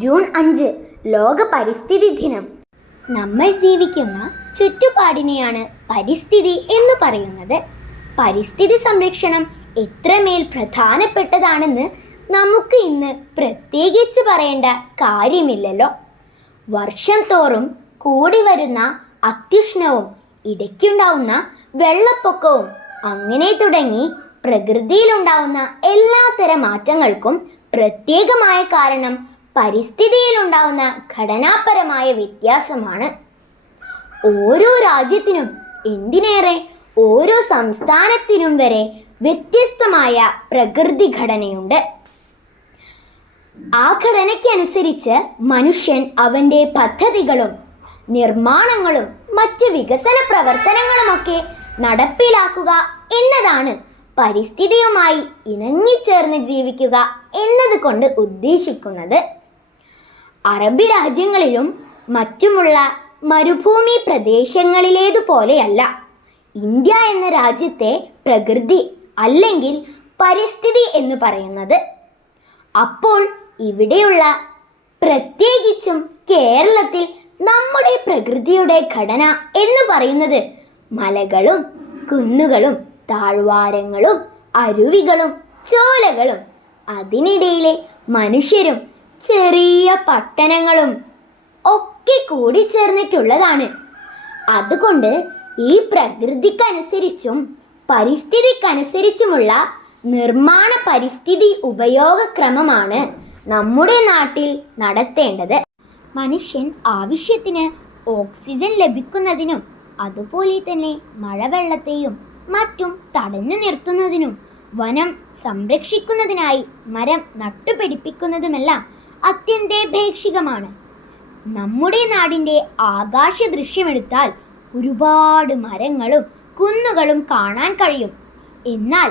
June 5 ലോക പരിസ്ഥിതി ദിനം. നമ്മൾ ജീവിക്കുന്ന ചുറ്റുപാടിനെയാണ് പരിസ്ഥിതി എന്ന് പറയുന്നത്. പരിസ്ഥിതി സംരക്ഷണം എത്രമേൽ പ്രധാനപ്പെട്ടതാണെന്ന് നമുക്ക് ഇന്ന് പ്രത്യേകിച്ച് പറയേണ്ട കാര്യമില്ലല്ലോ. വർഷം തോറും കൂടി വരുന്ന അത്യുഷ്ണവും ഇടയ്ക്കുണ്ടാവുന്ന വെള്ളപ്പൊക്കവും അങ്ങനെ തുടങ്ങി പ്രകൃതിയിലുണ്ടാവുന്ന എല്ലാത്തരം മാറ്റങ്ങൾക്കും പ്രത്യേകമായ കാരണം പരിസ്ഥിതിയിലുണ്ടാവുന്ന ഘടനാപരമായ വ്യത്യാസമാണ്. ഓരോ രാജ്യത്തിനും, എന്തിനേറെ ഓരോ സംസ്ഥാനത്തിനും വരെ വ്യത്യസ്തമായ പ്രകൃതി ഘടനയുണ്ട്. ആ ഘടനയ്ക്കനുസരിച്ച് മനുഷ്യൻ അവൻ്റെ പദ്ധതികളും നിർമ്മാണങ്ങളും മറ്റു വികസന പ്രവർത്തനങ്ങളുമൊക്കെ നടപ്പിലാക്കുക എന്നതാണ് പരിസ്ഥിതിയുമായി ഇണങ്ങിച്ചേർന്ന് ജീവിക്കുക എന്നതുകൊണ്ട് ഉദ്ദേശിക്കുന്നത്. അറബി രാജ്യങ്ങളിലും മറ്റുമുള്ള മരുഭൂമി പ്രദേശങ്ങളിലേതുപോലെയല്ല ഇന്ത്യ എന്ന രാജ്യത്തെ പ്രകൃതി അല്ലെങ്കിൽ പരിസ്ഥിതി എന്ന് പറയുന്നത്. അപ്പോൾ ഇവിടെയുള്ള, പ്രത്യേകിച്ചും കേരളത്തിൽ നമ്മുടെ പ്രകൃതിയുടെ ഘടന എന്ന് പറയുന്നത് മലകളും കുന്നുകളും താഴ്വാരങ്ങളും അരുവികളും ചോലകളും അതിനിടയിലെ മനുഷ്യരും ചെറിയ പട്ടണങ്ങളും ഒക്കെ കൂടിച്ചേർന്നിട്ടുള്ളതാണ്. അതുകൊണ്ട് ഈ പ്രകൃതിക്കനുസരിച്ചും പരിസ്ഥിതിക്കനുസരിച്ചുമുള്ള നിർമ്മാണ പരിസ്ഥിതി ഉപയോഗക്രമമാണ് നമ്മുടെ നാട്ടിൽ നടത്തേണ്ടത്. മനുഷ്യൻ ആവശ്യത്തിന് ഓക്സിജൻ ലഭിക്കുന്നതിനും അതുപോലെ തന്നെ മഴവെള്ളത്തെയും മറ്റും തടഞ്ഞു നിർത്തുന്നതിനും വനം സംരക്ഷിക്കുന്നതിനായി മരം നട്ടുപിടിപ്പിക്കുന്നതുമെല്ലാം അത്യന്താപേക്ഷിതമാണ്. നമ്മുടെ നാടിൻ്റെ ആകാശ ദൃശ്യമെടുത്താൽ ഒരുപാട് മരങ്ങളും കുന്നുകളും കാണാൻ കഴിയും. എന്നാൽ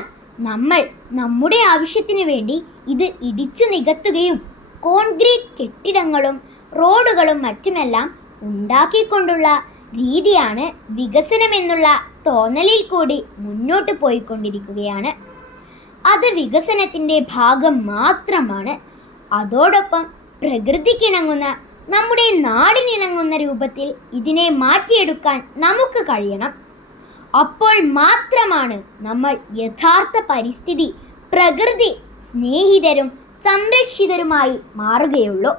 നമ്മൾ നമ്മുടെ ആവശ്യത്തിന് വേണ്ടി ഇത് ഇടിച്ചു നികത്തുകയും കോൺക്രീറ്റ് കെട്ടിടങ്ങളും റോഡുകളും മറ്റുമെല്ലാം ഉണ്ടാക്കിക്കൊണ്ടുള്ള രീതിയാണ് വികസനമെന്നുള്ള തോന്നലിൽ കൂടി മുന്നോട്ട് പോയിക്കൊണ്ടിരിക്കുകയാണ്. അത് വികസനത്തിൻ്റെ ഭാഗം മാത്രമാണ്. അതോടൊപ്പം പ്രകൃതിക്കിണങ്ങുന്ന, നമ്മുടെ നാടിനിണങ്ങുന്ന രൂപത്തിൽ ഇതിനെ മാറ്റിയെടുക്കാൻ നമുക്ക് കഴിയണം. അപ്പോൾ മാത്രമാണ് നമ്മൾ യഥാർത്ഥ പരിസ്ഥിതി പ്രകൃതി സ്നേഹിതരും സംരക്ഷിതരുമായി മാറുകയുള്ളൂ.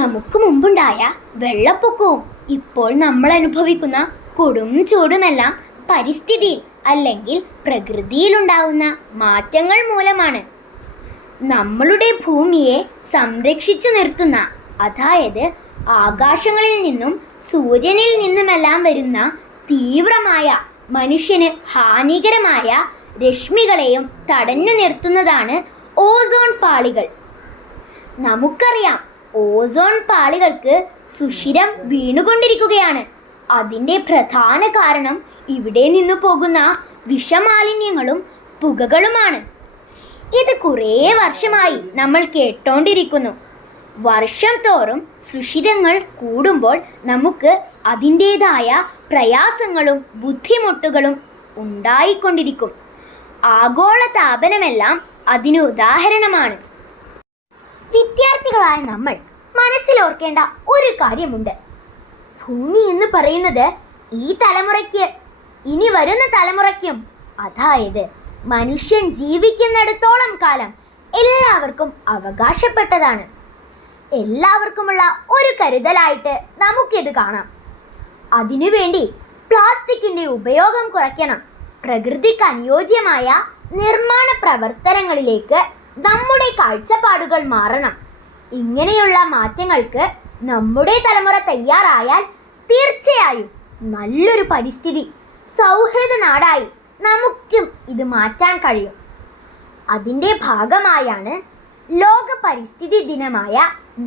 നമുക്ക് മുമ്പുണ്ടായ വെള്ളപ്പൊക്കവും ഇപ്പോൾ നമ്മൾ അനുഭവിക്കുന്ന കൊടും ചൂടുമെല്ലാം പരിസ്ഥിതി അല്ലെങ്കിൽ പ്രകൃതിയിലുണ്ടാവുന്ന മാറ്റങ്ങൾ മൂലമാണ്. നമ്മളുടെ ഭൂമിയെ സംരക്ഷിച്ചു നിർത്തുന്ന, അതായത് ആകാശങ്ങളിൽ നിന്നും സൂര്യനിൽ നിന്നുമെല്ലാം വരുന്ന തീവ്രമായ മനുഷ്യന് ഹാനികരമായ രശ്മികളെയും തടഞ്ഞു നിർത്തുന്നതാണ് ഓസോൺ പാളികൾ. നമുക്കറിയാം, ഓസോൺ പാളികൾക്ക് സുഷിരം വീണുകൊണ്ടിരിക്കുകയാണ്. അതിൻ്റെ പ്രധാന കാരണം ഇവിടെ നിന്ന് പോകുന്ന വിഷമാലിന്യങ്ങളും പുകകളുമാണ്. ഇത് കുറേ വർഷമായി നമ്മൾ കേട്ടോണ്ടിരിക്കുന്നു. വർഷം തോറും സുഷിരങ്ങൾ കൂടുമ്പോൾ നമുക്ക് അതിൻ്റേതായ പ്രയാസങ്ങളും ബുദ്ധിമുട്ടുകളും ഉണ്ടായിക്കൊണ്ടിരിക്കും. ആഗോള താപനമെല്ലാം അതിന് ഉദാഹരണമാണ്. വിദ്യാർത്ഥികളായ നമ്മൾ മനസ്സിലോർക്കേണ്ട ഒരു കാര്യമുണ്ട്. ഭൂമി എന്ന് പറയുന്നത് ഈ തലമുറയ്ക്ക്, ഇനി വരുന്ന തലമുറയ്ക്കും, അതായത് മനുഷ്യൻ ജീവിക്കുന്നിടത്തോളം കാലം എല്ലാവർക്കും അവകാശപ്പെട്ടതാണ്. എല്ലാവർക്കുമുള്ള ഒരു കരുതലായിട്ട് നമുക്കിത് കാണാം. അതിനുവേണ്ടി പ്ലാസ്റ്റിക്കിൻ്റെ ഉപയോഗം കുറയ്ക്കണം. പ്രകൃതിക്ക് അനുയോജ്യമായ നിർമ്മാണ പ്രവർത്തനങ്ങളിലേക്ക് നമ്മുടെ കാഴ്ചപ്പാടുകൾ മാറണം. ഇങ്ങനെയുള്ള മാറ്റങ്ങൾക്ക് നമ്മുടെ തലമുറ തയ്യാറായാൽ തീർച്ചയായും നല്ലൊരു പരിസ്ഥിതി സൗഹൃദ നാടായി നമുക്കും ഇത് മാറ്റാൻ കഴിയും. അതിൻ്റെ ഭാഗമായാണ് ലോക പരിസ്ഥിതി ദിനമായ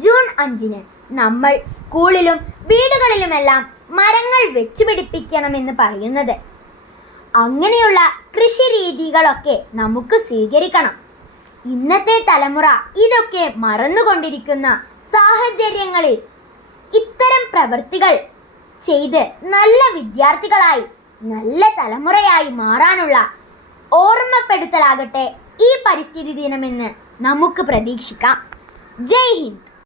ജൂൺ 5 നമ്മൾ സ്കൂളിലും വീടുകളിലുമെല്ലാം മരങ്ങൾ വെച്ചുപിടിപ്പിക്കണമെന്ന് പറയുന്നത്. അങ്ങനെയുള്ള കൃഷി രീതികളൊക്കെ നമുക്ക് സ്വീകരിക്കണം. ഇന്നത്തെ തലമുറ ഇതൊക്കെ മറന്നുകൊണ്ടിരിക്കുന്ന സാഹചര്യങ്ങളിൽ ഇത്തരം പ്രവൃത്തികൾ ചെയ്ത് നല്ല വിദ്യാർത്ഥികളായി, നല്ല തലമുറയായി മാറാനുള്ള ഓർമ്മപ്പെടുത്തലാകട്ടെ ഈ പരിസ്ഥിതി ദിനമെന്ന് നമുക്ക് പ്രതീക്ഷിക്കാം. ജയ് ഹിന്ദ്.